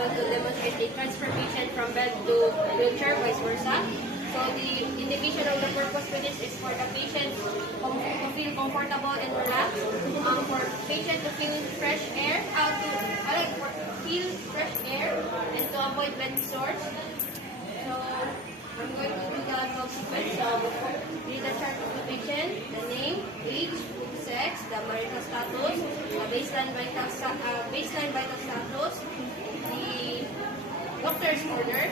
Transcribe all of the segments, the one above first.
want to demonstrate the transfer patient from bed to wheelchair, vice versa. So the indication of the purpose for this is for the patient to feel comfortable and relaxed. For patient to feel fresh air, feel fresh air and to avoid bed sores. So I'm going to do the drug sequence. So read the chart of the patient, the name, age, sex, the marital status, the baseline vital status, the doctor's order.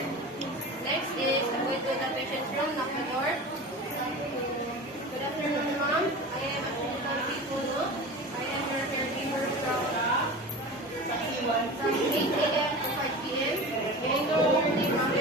Next is I'm going to the patient's room, knock the door. Good afternoon, ma'am. I am Assistant Pipuno. I am your caregiver from 8 a.m. to 5 p.m. May I know your name, ma'am?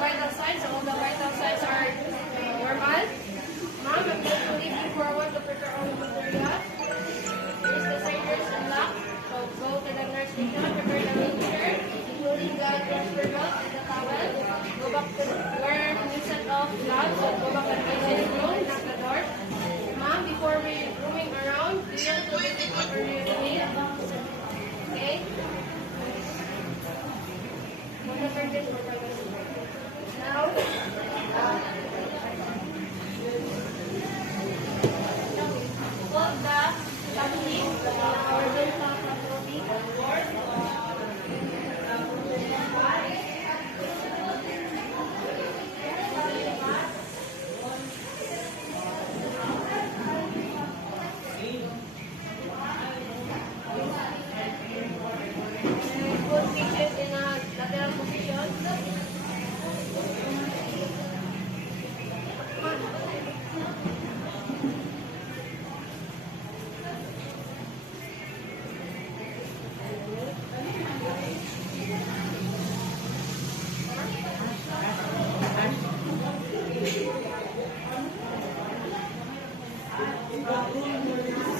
Vital signs, some of the vital signs are normal. Ma'am, I'm going to leave you for a while to prepare all the materials. Use the scissors and lock. So go to the nurse station, prepare the wheelchair, including the transfer belt and the towel. Go back to wear a new set of gloves. So go back to the patient room, knock the door. Ma'am, before we roaming around, do you want to visit or do you need? Okay? Muna purchase for privacy. Now, put the plastic horizontal plastic board. Put patient in a lateral position.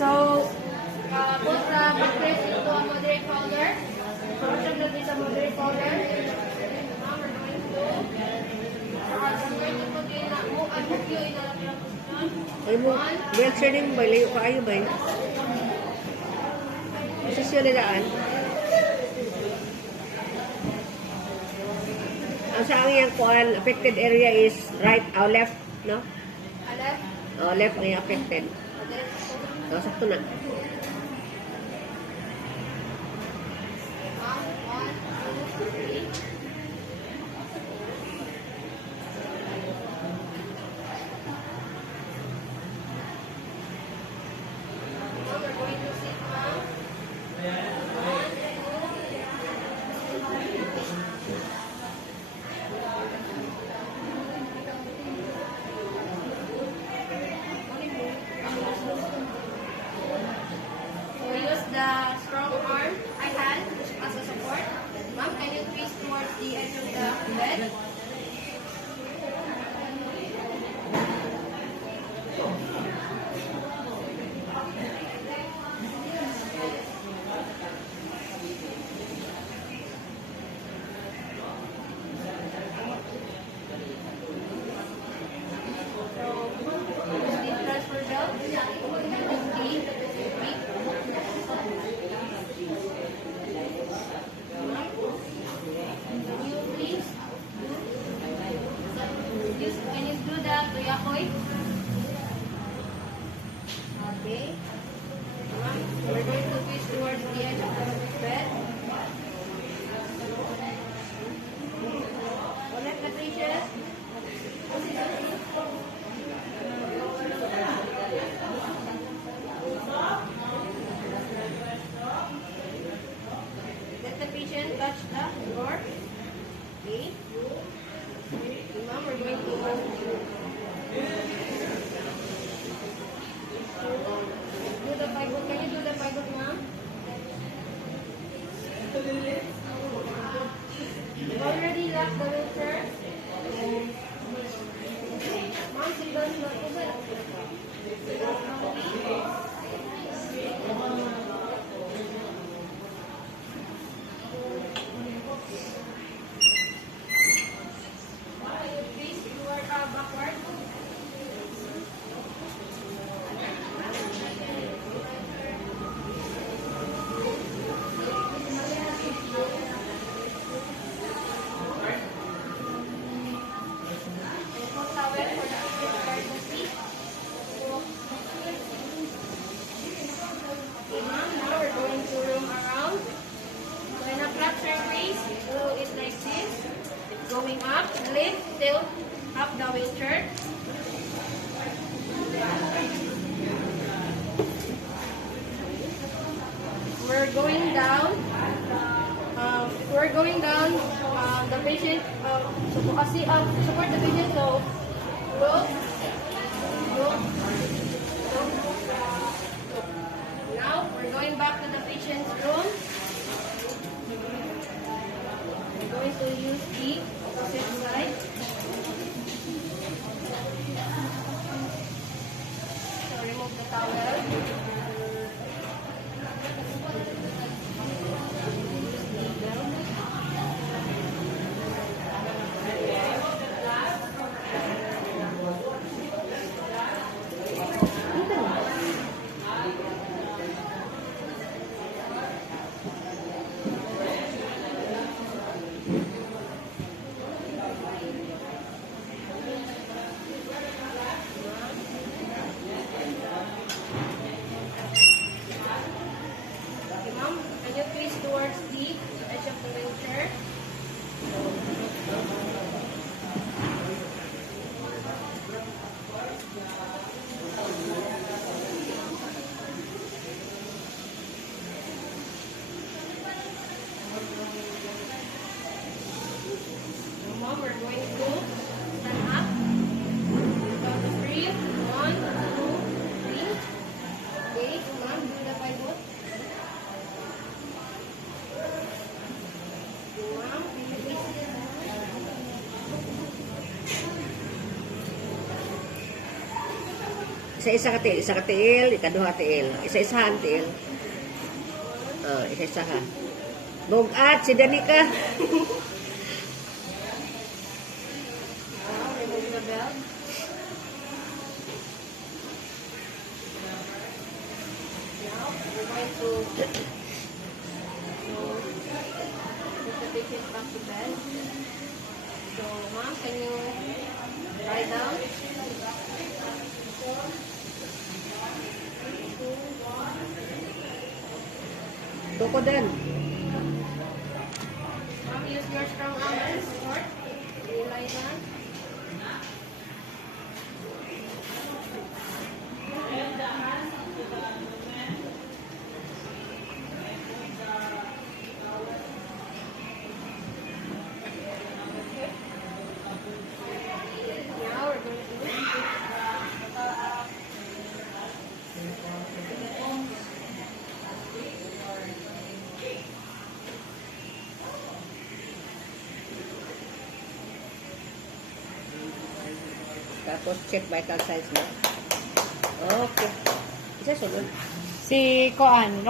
So, put the backrest into a moderate folder. Portion that is a moderate folder. Now we're going to put in move you in a lateral position. Ay mo, wheelchair din ba? Layo ka ayo ba? Posisyon na daan. Ang sa ang kuan affected area is right or left, no? Left. Oh, left ang affected. Oh, sakto na. 1, 2, 3. Now we're going to sit down. 1, 2. We use the strong arm, hand as a support. Ma'am, can you twist towards the edge of the bed? Transfer belt. Can you do the tuyakoy? Okay. We're going to twist towards the edge of the bed. Connect the fishes. Let the patient touch the floor. Okay. Ma'am, we're going to do the pivot. Can you do the pivot, ma'am? You've already locked the wheelchair. Ma'am, sit down na po ba? still up the waist shirt. We're going down. The patient, support the patient. So, look. Now, we're going back to the patient's room. We're going to use the opposite side. So, remove the towel. Okay, ma'am, can you twist towards the edge of the wheelchair? Now, ma'am, we're going to stand up. Count to 3. 1, 2, 3. Okay, ma'am, do the pivot. Ma'am, can you twist it? Isa-isa ka tiil, ikaduha tiil. Isa-isahan tiil. Isa-isa ka. Bugat, si Danica. Now, remove the belt. Now, we're going to put the patient back to bed. So, ma'am, can you lie down? Tuko din. Ma'am, use your strong arm and support. Can you lie down? Now we're going Tapos check vital signs mo. Okay. Isa sunod. Si Koan,